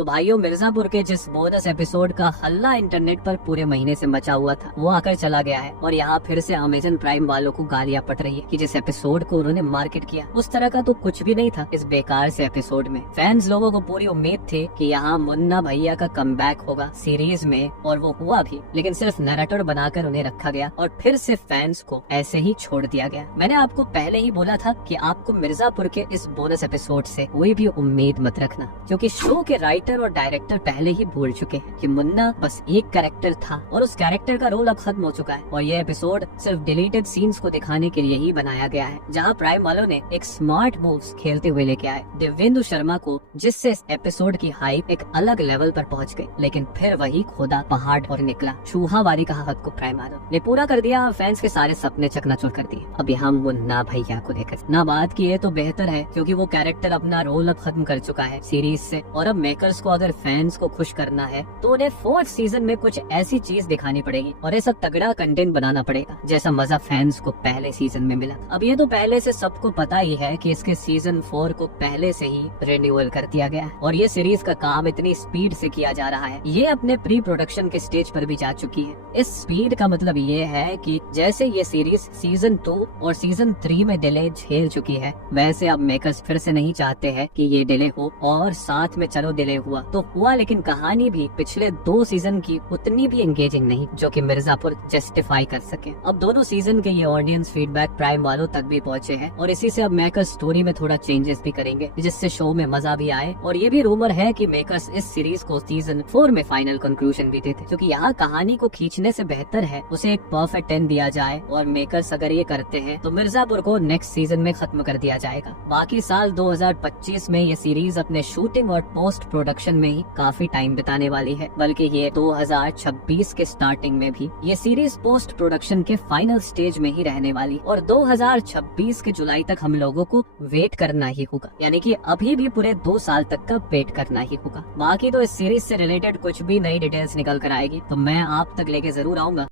तो भाइयों, मिर्जापुर के जिस बोनस एपिसोड का हल्ला इंटरनेट पर पूरे महीने से मचा हुआ था वो आकर चला गया है और यहाँ फिर से अमेजन प्राइम वालों को गालियाँ पड़ रही है कि जिस एपिसोड को उन्होंने मार्केट किया उस तरह का तो कुछ भी नहीं था इस बेकार से एपिसोड में। फैंस लोगों को पूरी उम्मीद थी कि यहाँ मुन्ना भैया का कमबैक होगा सीरीज में, और वो हुआ भी, लेकिन सिर्फ नैरेटर बनाकर उन्हें रखा गया और फिर से फैंस को ऐसे ही छोड़ दिया गया। मैंने आपको पहले ही बोला था कि आपको मिर्जापुर के इस बोनस एपिसोड से कोई भी उम्मीद मत रखना, क्योंकि शो के राइटर और डायरेक्टर पहले ही भूल चुके हैं कि मुन्ना बस एक कैरेक्टर था और उस कैरेक्टर का रोल अब खत्म हो चुका है और ये एपिसोड सिर्फ डिलीटेड सीन्स को दिखाने के लिए ही बनाया गया है, जहाँ प्राइम वालों ने एक स्मार्ट मूव्स खेलते हुए लेके आए दिव्येंदु शर्मा को, जिससे इस एपिसोड की हाइप एक अलग लेवल पर पहुंच गई। लेकिन फिर वही खोदा पहाड़ और निकला, चूहावारी कहावत को प्राइम वालों ने पूरा कर दिया, फैंस के सारे सपने चकनाचूर कर दिए। अब यहाँ मुन्ना भैया को लेकर ना बात की है तो बेहतर है, क्योंकि वो कैरेक्टर अपना रोल अब खत्म कर चुका है सीरीज से, और अब मेकर्स को अगर फैंस को खुश करना है तो उन्हें फोर्थ सीजन में कुछ ऐसी चीज दिखानी पड़ेगी और ऐसा तगड़ा कंटेंट बनाना पड़ेगा जैसा मजा फैंस को पहले सीजन में मिला। अब ये तो पहले से सबको पता ही है कि इसके सीजन 4 को पहले से ही रिन्यूअल कर दिया गया है और ये सीरीज का काम इतनी स्पीड से किया जा रहा है, ये अपने प्री प्रोडक्शन के स्टेज पर भी जा चुकी है। इस स्पीड का मतलब ये है कि जैसे ये सीरीज सीजन 2 और सीजन 3 में डिले झेल चुकी है, वैसे अब मेकर्स फिर से नहीं चाहते हैं कि ये डिले हो, और साथ में चलो डिले हुआ तो हुआ, लेकिन कहानी भी पिछले 2 सीजन की उतनी भी एंगेजिंग नहीं जो कि मिर्जापुर जस्टिफाई कर सके। अब दोनों सीजन के ये ऑडियंस फीडबैक प्राइम वालों तक भी पहुंचे हैं और इसी से अब मेकर्स स्टोरी में थोड़ा चेंजेस भी करेंगे जिससे शो में मजा भी आए, और ये भी रूमर है कि मेकर्स इस सीरीज को सीजन 4 में फाइनल कंक्लूजन भी देते, क्योंकि यहाँ कहानी को खींचने से बेहतर है उसे एक परफेक्ट एंड दिया जाए, और मेकर्स अगर ये करते हैं तो मिर्जापुर को नेक्स्ट सीजन में खत्म कर दिया जाएगा। बाकी साल 2025 में ये सीरीज अपने शूटिंग और पोस्ट प्रोडक्शन में ही काफी टाइम बिताने वाली है, बल्कि ये 2026 के स्टार्टिंग में भी ये सीरीज पोस्ट प्रोडक्शन के फाइनल स्टेज में ही रहने वाली, और 2026 के जुलाई तक हम लोगों को वेट करना ही होगा, यानी कि अभी भी पूरे 2 साल तक का वेट करना ही होगा। बाकी तो इस सीरीज से रिलेटेड कुछ भी नई डिटेल्स निकल कर आएगी तो मैं आप तक लेके जरूर आऊंगा।